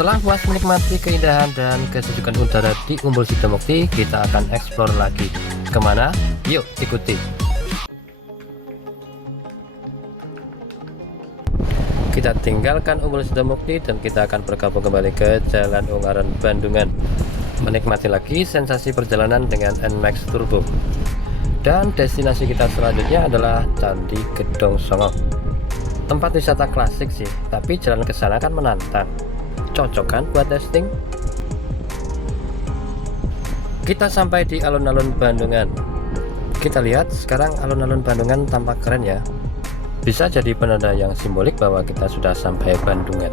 Setelah puas menikmati keindahan dan kesejukan udara di Umbul Sidomukti, kita akan eksplor lagi. Kemana? Yuk ikuti. Kita tinggalkan Umbul Sidomukti dan kita akan bergabung kembali ke Jalan Ungaran Bandungan, menikmati lagi sensasi perjalanan dengan NMAX Turbo. Dan destinasi kita selanjutnya adalah Candi Gedong Songo. Tempat wisata klasik sih, tapi jalan ke sana kan menantang. Cocok kan buat testing? Kita sampai di alun-alun Bandungan. Kita lihat sekarang alun-alun Bandungan tampak keren ya. Bisa jadi penanda yang simbolik bahwa kita sudah sampai Bandungan.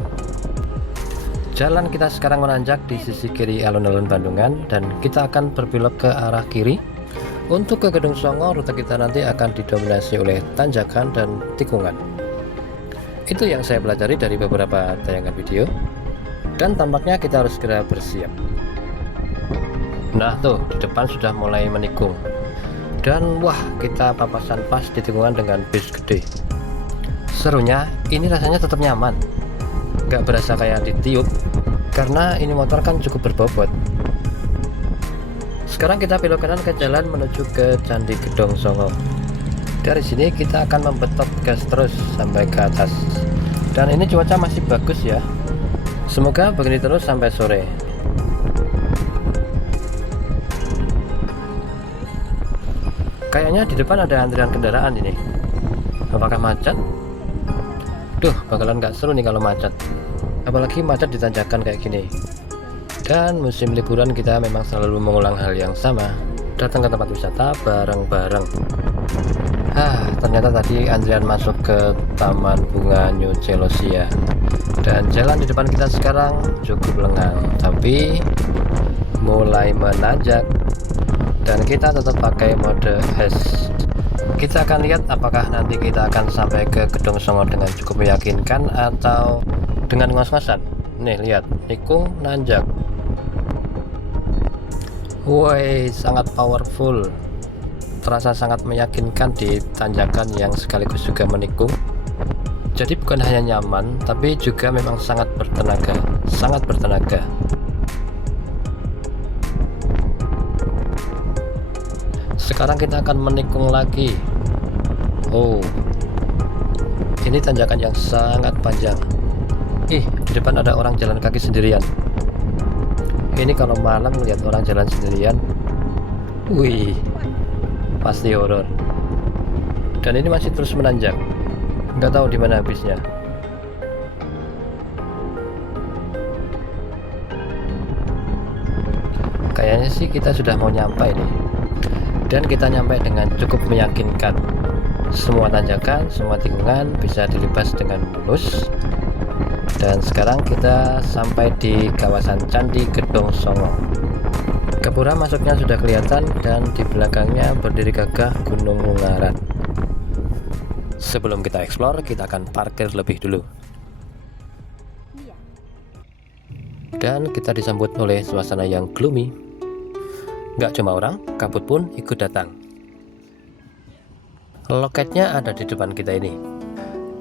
Jalan kita sekarang menanjak di sisi kiri alun-alun Bandungan dan kita akan berbelok ke arah kiri. Untuk ke Gedong Songo, rute kita nanti akan didominasi oleh tanjakan dan tikungan. Itu yang saya pelajari dari beberapa tayangan video. Dan tampaknya kita harus segera bersiap. Nah tuh, di depan sudah mulai menikung. Dan wah, kita papasan pas di tikungan dengan bis gede. Serunya, ini rasanya tetap nyaman. Gak berasa kayak ditiup, karena ini motor kan cukup berbobot. Sekarang kita belok kanan ke jalan menuju ke Candi Gedong Songo. Dari sini kita akan membetot gas terus sampai ke atas. Dan ini cuaca masih bagus ya. Semoga begini terus sampai sore. Kayaknya di depan ada antrian kendaraan ini. Apakah macet? Duh, bakalan gak seru nih kalau macet. Apalagi macet di tanjakan kayak gini. Dan musim liburan kita memang selalu mengulang hal yang sama. Datang ke tempat wisata bareng-bareng. Ternyata tadi antrian masuk ke Taman Bunga New Celosia. Dan jalan di depan kita sekarang cukup lengang, tapi mulai menanjak. Dan kita tetap pakai mode S. Kita akan lihat apakah nanti kita akan sampai ke Gedong Songo dengan cukup meyakinkan atau dengan ngos-ngosan. Nih lihat, nikung nanjak. Woi, sangat powerful. Terasa sangat meyakinkan di tanjakan yang sekaligus juga menikung. Jadi bukan hanya nyaman, tapi juga memang sangat bertenaga. Sangat bertenaga. Sekarang kita akan menikung lagi. Oh, ini tanjakan yang sangat panjang. Di depan ada orang jalan kaki sendirian. Ini kalau malam melihat orang jalan sendirian, wih, pasti horor. Dan ini masih terus menanjak. Nggak tahu di mana habisnya. Kayaknya sih kita sudah mau nyampe nih. Dan kita nyampe dengan cukup meyakinkan. Semua tanjakan, semua tikungan bisa dilibas dengan mulus. Dan sekarang kita sampai di kawasan Candi Gedong Songo. Gapura masuknya sudah kelihatan dan di belakangnya berdiri gagah Gunung Ungaran. Sebelum kita eksplor, kita akan parkir lebih dulu. Dan kita disambut oleh suasana yang gloomy. Gak cuma orang, kabut pun ikut datang. Loketnya ada di depan kita ini.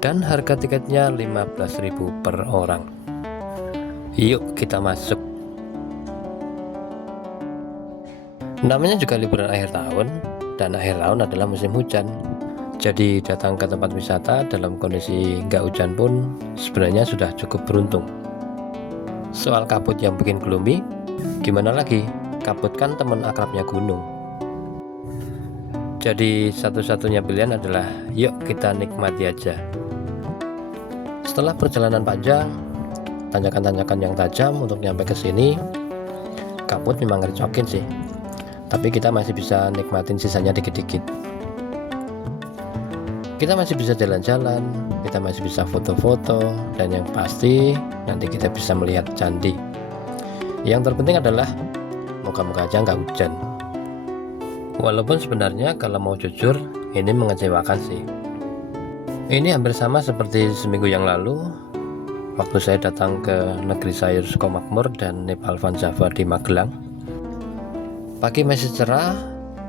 Dan harga tiketnya 15.000 per orang. Yuk kita masuk. Namanya juga liburan akhir tahun, dan akhir tahun adalah musim hujan. Jadi datang ke tempat wisata dalam kondisi nggak hujan pun sebenarnya sudah cukup beruntung. Soal kabut yang bikin gloomy, gimana lagi? Kabut kan teman akrabnya gunung. Jadi satu-satunya pilihan adalah yuk kita nikmati aja. Setelah perjalanan panjang, tanjakan-tanjakan yang tajam untuk nyampe ke sini, kabut memang ngerecokin sih. Tapi kita masih bisa nikmatin sisanya dikit-dikit. Kita masih bisa jalan-jalan, kita masih bisa foto-foto, dan yang pasti nanti kita bisa melihat candi. Yang terpenting adalah moga-moga aja nggak hujan. Walaupun sebenarnya kalau mau jujur ini mengecewakan sih. Ini hampir sama seperti seminggu yang lalu waktu saya datang ke negeri sayur Sukomakmur dan Nepal Van Java di Magelang. Pagi masih cerah,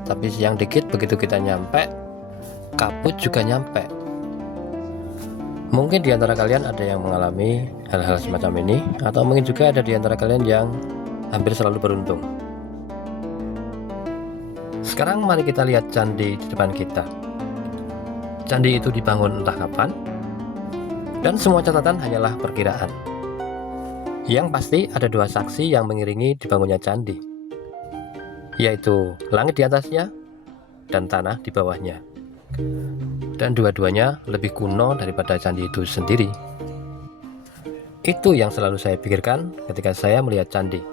tapi siang dikit begitu kita nyampe, kabut juga nyampe. Mungkin di antara kalian ada yang mengalami hal-hal semacam ini, atau mungkin juga ada di antara kalian yang hampir selalu beruntung. Sekarang mari kita lihat candi di depan kita. Candi itu dibangun entah kapan, dan semua catatan hanyalah perkiraan. Yang pasti ada dua saksi yang mengiringi dibangunnya candi, yaitu langit di atasnya dan tanah di bawahnya. Dan dua-duanya lebih kuno daripada candi itu sendiri. Itu yang selalu saya pikirkan ketika saya melihat candi.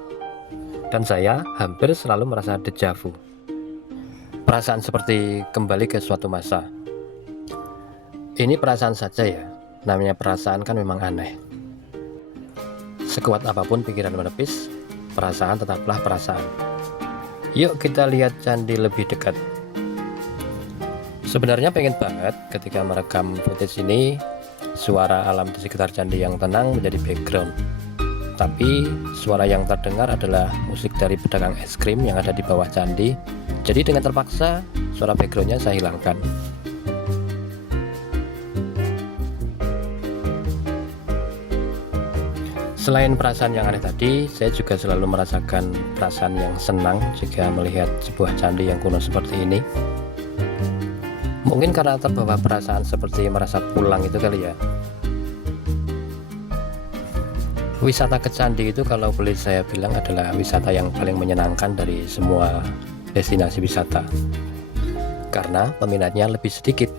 Dan saya hampir selalu merasa deja vu. Perasaan seperti kembali ke suatu masa. Ini perasaan saja ya, namanya perasaan kan memang aneh. Sekuat apapun pikiran menepis, perasaan tetaplah perasaan. Yuk kita lihat candi lebih dekat. Sebenarnya pengen banget ketika merekam footage ini, suara alam di sekitar candi yang tenang menjadi background. Tapi suara yang terdengar adalah musik dari pedagang es krim yang ada di bawah candi. Jadi dengan terpaksa suara backgroundnya saya hilangkan. Selain perasaan yang aneh tadi, saya juga selalu merasakan perasaan yang senang jika melihat sebuah candi yang kuno seperti ini. Mungkin karena terbawa perasaan seperti merasa pulang itu kali ya. Wisata ke candi itu kalau boleh saya bilang adalah wisata yang paling menyenangkan dari semua destinasi wisata. Karena peminatnya lebih sedikit.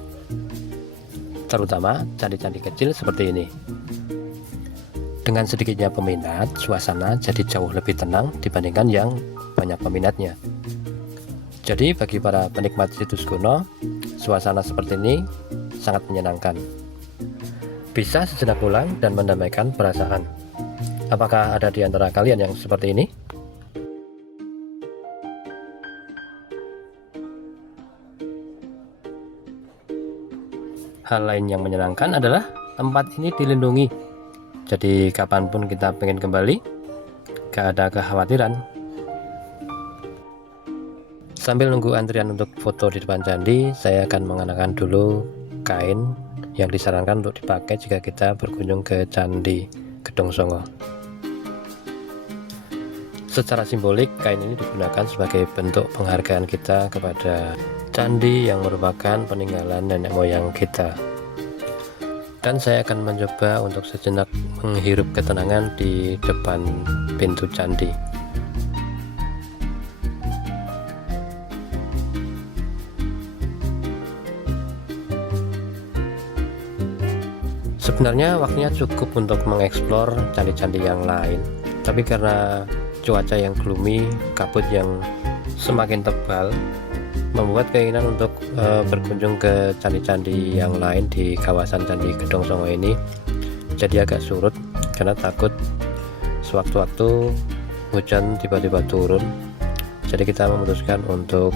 Terutama candi-candi kecil seperti ini. Dengan sedikitnya peminat, suasana jadi jauh lebih tenang dibandingkan yang banyak peminatnya. Jadi bagi para penikmat situs kuno, suasana seperti ini sangat menyenangkan. Bisa sejenak pulang dan mendamaikan perasaan. Apakah ada di antara kalian yang seperti ini? Hal lain yang menyenangkan adalah tempat ini dilindungi. Jadi kapanpun kita pengen kembali, gak ada kekhawatiran. Sambil nunggu antrian untuk foto di depan candi, saya akan mengenakan dulu kain yang disarankan untuk dipakai jika kita berkunjung ke Candi Gedong Songo. Secara simbolik, kain ini digunakan sebagai bentuk penghargaan kita kepada candi yang merupakan peninggalan nenek moyang kita. Dan saya akan mencoba untuk sejenak menghirup ketenangan di depan pintu candi. Sebenarnya waktunya cukup untuk mengeksplor candi-candi yang lain, tapi karena cuaca yang gloomy, kabut yang semakin tebal membuat keinginan untuk berkunjung ke candi-candi yang lain di kawasan Candi Gedong Songo ini jadi agak surut karena takut sewaktu-waktu hujan tiba-tiba turun. Jadi kita memutuskan untuk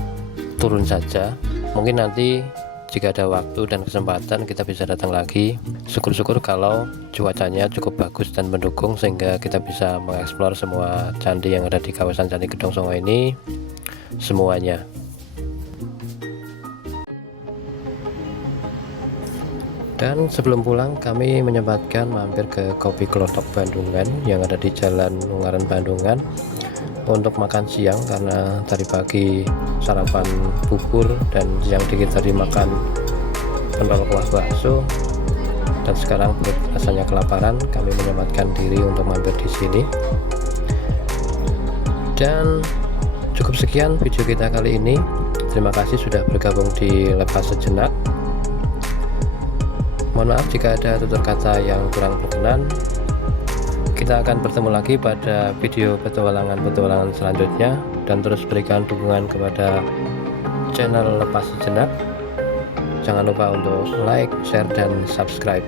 turun saja. Mungkin nanti jika ada waktu dan kesempatan kita bisa datang lagi. Syukur-syukur kalau cuacanya cukup bagus dan mendukung sehingga kita bisa mengeksplor semua candi yang ada di kawasan Candi Gedong Songo ini semuanya. Dan sebelum pulang kami menyempatkan mampir ke Kopi Klothok Bandungan yang ada di Jalan Ungaran Bandungan untuk makan siang karena tadi pagi sarapan bubur dan siang dikit tadi makan pentol kuah bakso dan sekarang perut rasanya kelaparan. Kami menyempatkan diri untuk mampir di sini. Dan cukup sekian video kita kali ini. Terima kasih sudah bergabung di Lepas Sejenak. Mohon maaf jika ada tutur kata yang kurang berkenan. Kita akan bertemu lagi pada video petualangan-petualangan selanjutnya, dan terus berikan dukungan kepada channel Lepas Sejenak. Jangan lupa untuk like, share, dan subscribe.